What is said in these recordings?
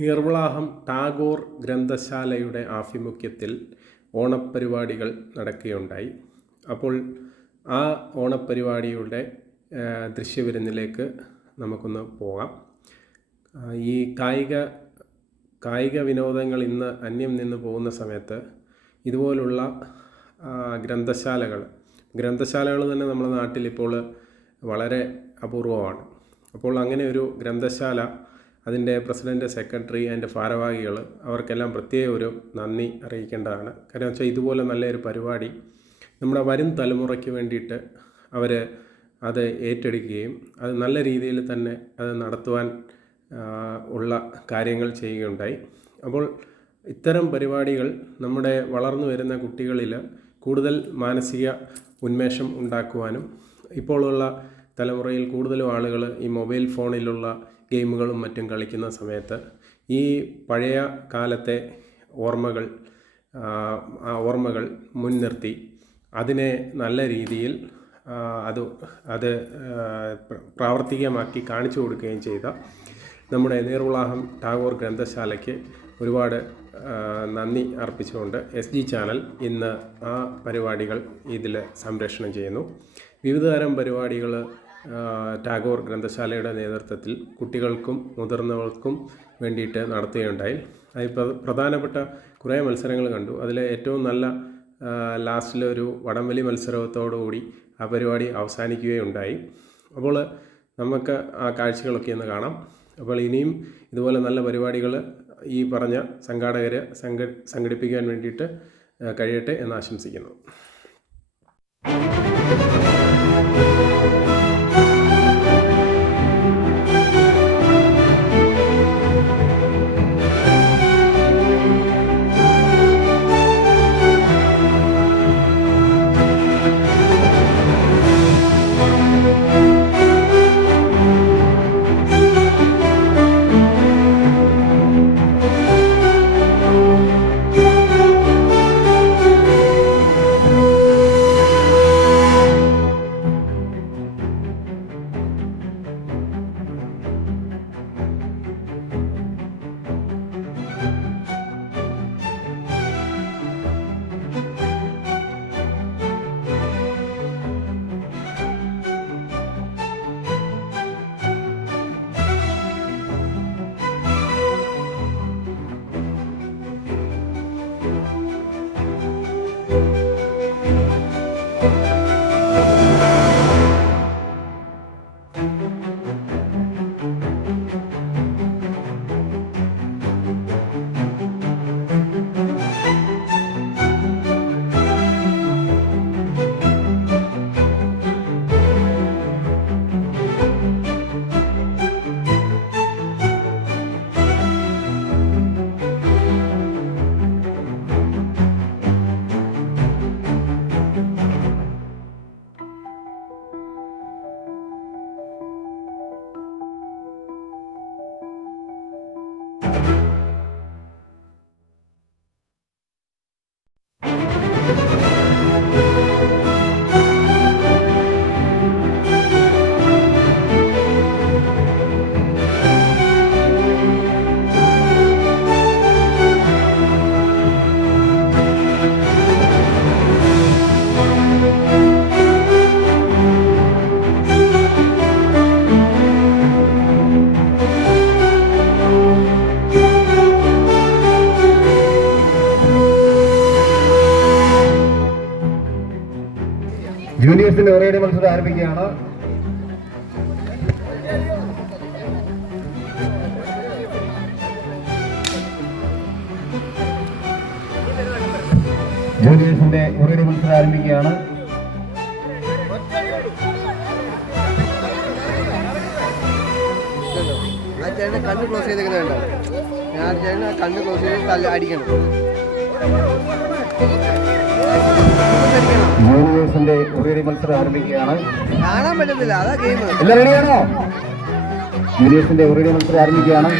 നീർവ്ളാഹം ടാഗോർ ഗ്രന്ഥശാലയുടെ ആഭിമുഖ്യത്തിൽ ഓണപ്പരിപാടികൾ നടക്കുകയുണ്ടായി. അപ്പോൾ ആ ഓണപ്പരിപാടിയുടെ ദൃശ്യവിരുന്നിലേക്ക് നമുക്കൊന്ന് പോകാം. ഈ കായിക വിനോദങ്ങൾ ഇന്ന് അന്യം നിന്ന് പോകുന്ന സമയത്ത് ഇതുപോലുള്ള ഗ്രന്ഥശാലകൾ തന്നെ നമ്മുടെ നാട്ടിൽ ഇപ്പോൾ വളരെ അപൂർവമാണ്. അപ്പോൾ അങ്ങനെ ഒരു ഗ്രന്ഥശാല, അതിൻ്റെ പ്രസിഡൻറ്റ്, സെക്രട്ടറി, അതിൻ്റെ ഭാരവാഹികൾ, അവർക്കെല്ലാം പ്രത്യേക ഒരു നന്ദി അറിയിക്കേണ്ടതാണ്. കാരണം വെച്ചാൽ ഇതുപോലെ നല്ലൊരു പരിപാടി നമ്മുടെ വരും തലമുറയ്ക്ക് വേണ്ടിയിട്ട് അവർ അത് ഏറ്റെടുക്കുകയും അത് നല്ല രീതിയിൽ തന്നെ അത് നടത്തുവാൻ ഉള്ള കാര്യങ്ങൾ ചെയ്യുകയുണ്ടായി. അപ്പോൾ ഇത്തരം പരിപാടികൾ നമ്മുടെ വളർന്നു വരുന്ന കുട്ടികളിൽ കൂടുതൽ മാനസിക ഉന്മേഷം ഉണ്ടാക്കുവാനും ഇപ്പോഴുള്ള തലമുറയിൽ കൂടുതലും ആളുകൾ ഈ മൊബൈൽ ഫോണിലുള്ള ഗെയിമുകളും മറ്റും കളിക്കുന്ന സമയത്ത് ഈ പഴയ കാലത്തെ ഓർമ്മകൾ മുൻനിർത്തി അതിനെ നല്ല രീതിയിൽ അത് പ്രാവർത്തികമാക്കി കാണിച്ചു കൊടുക്കുകയും ചെയ്ത നമ്മുടെ നീർവ്ളാഹം ടാഗോർ ഗ്രന്ഥശാലയ്ക്ക് ഒരുപാട് നന്ദി അർപ്പിച്ചുകൊണ്ട് SG ചാനൽ ഇന്ന് ആ പരിപാടികൾ ഇതിൽ സംപ്രേഷണം ചെയ്യുന്നു. വിവിധതരം പരിപാടികൾ ടാഗോർ ഗ്രന്ഥശാലയുടെ നേതൃത്വത്തിൽ കുട്ടികൾക്കും മുതിർന്നവർക്കും വേണ്ടിയിട്ട് നടത്തുകയുണ്ടായി. അതിൽ പ്രധാനപ്പെട്ട കുറേ മത്സരങ്ങൾ കണ്ടു. അതിൽ ഏറ്റവും നല്ല ലാസ്റ്റിലൊരു വടംവലി മത്സരത്തോടുകൂടി ആ പരിപാടി അവസാനിക്കുകയുണ്ടായി. അപ്പോൾ നമുക്ക് ആ കാഴ്ചകളൊക്കെ ഒന്ന് കാണാം. അപ്പോൾ ഇനിയും ഇതുപോലെ നല്ല പരിപാടികൾ ഈ പറഞ്ഞ സംഘാടകർ സംഘടിപ്പിക്കാൻ വേണ്ടിയിട്ട് കഴിയട്ടെ എന്ന് ആശംസിക്കുന്നു. ജൂനിയേഴ്സിന്റെ ഒരേ മത്സരം ആരംഭിക്കുകയാണ്. ജൂനിയേഴ്സിന്റെ ഒരേ മത്സരം ആരംഭിക്കുകയാണ്. കണ്ണ് ക്ലോസ് ചെയ്തേക്കുന്നുണ്ടോ? ഞാൻ കണ്ണ് ക്ലോസ് ചെയ്ത് അടിക്കണം. ജൂനിയേഴ്സിന്റെ ഒരേ മത്സരം ആരംഭിക്കുകയാണ്. കാണാൻ പറ്റുന്നില്ല, അതാ ഗെയിം. എല്ലാം റെഡിയാണോ? ജൂനിയേഴ്സിന്റെ ഒരേ മത്സരം ആരംഭിക്കുകയാണ്.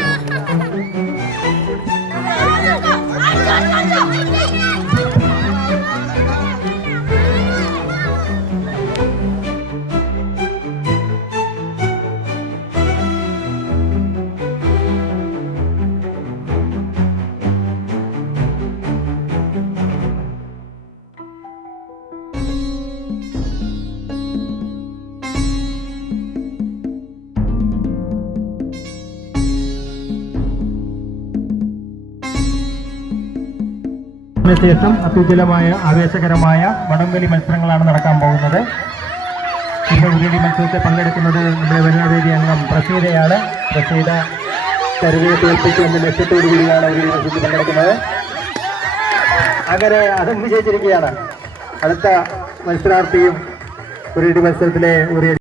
ശേഷം അത്യുജ്വലമായ ആവേശകരമായ വടംവലി മത്സരങ്ങളാണ് നടക്കാൻ പോകുന്നത്. ഇന്ന് ഉരുളി മത്സരത്തിൽ പങ്കെടുക്കുന്നത് നമ്മുടെ വനിതാവേദി അംഗം പ്രസീതയാണ്. പ്രസീത കരുവിയെ തോൽപ്പിക്കുന്ന ലക്ഷ്യത്തോടു കൂടിയാണ് ഉരുളി മത്സരത്തിൽ പങ്കെടുക്കുന്നത്. അങ്ങനെ അതും വിജയിച്ചിരിക്കുകയാണ്. അടുത്ത മത്സരാർത്ഥിയും ഉരുളി മത്സരത്തിലെ ഉരുളി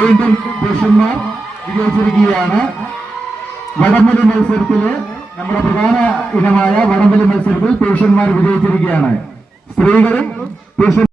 വീണ്ടും പുരുഷന്മാർ വിജയിച്ചിരിക്കുകയാണ്. വടംവലി മത്സരത്തില് നമ്മുടെ പ്രധാന ഇനമായ വടംവലി മത്സരത്തിൽ പുരുഷന്മാർ വിജയിച്ചിരിക്കുകയാണ്. സ്ത്രീകളും പുരുഷ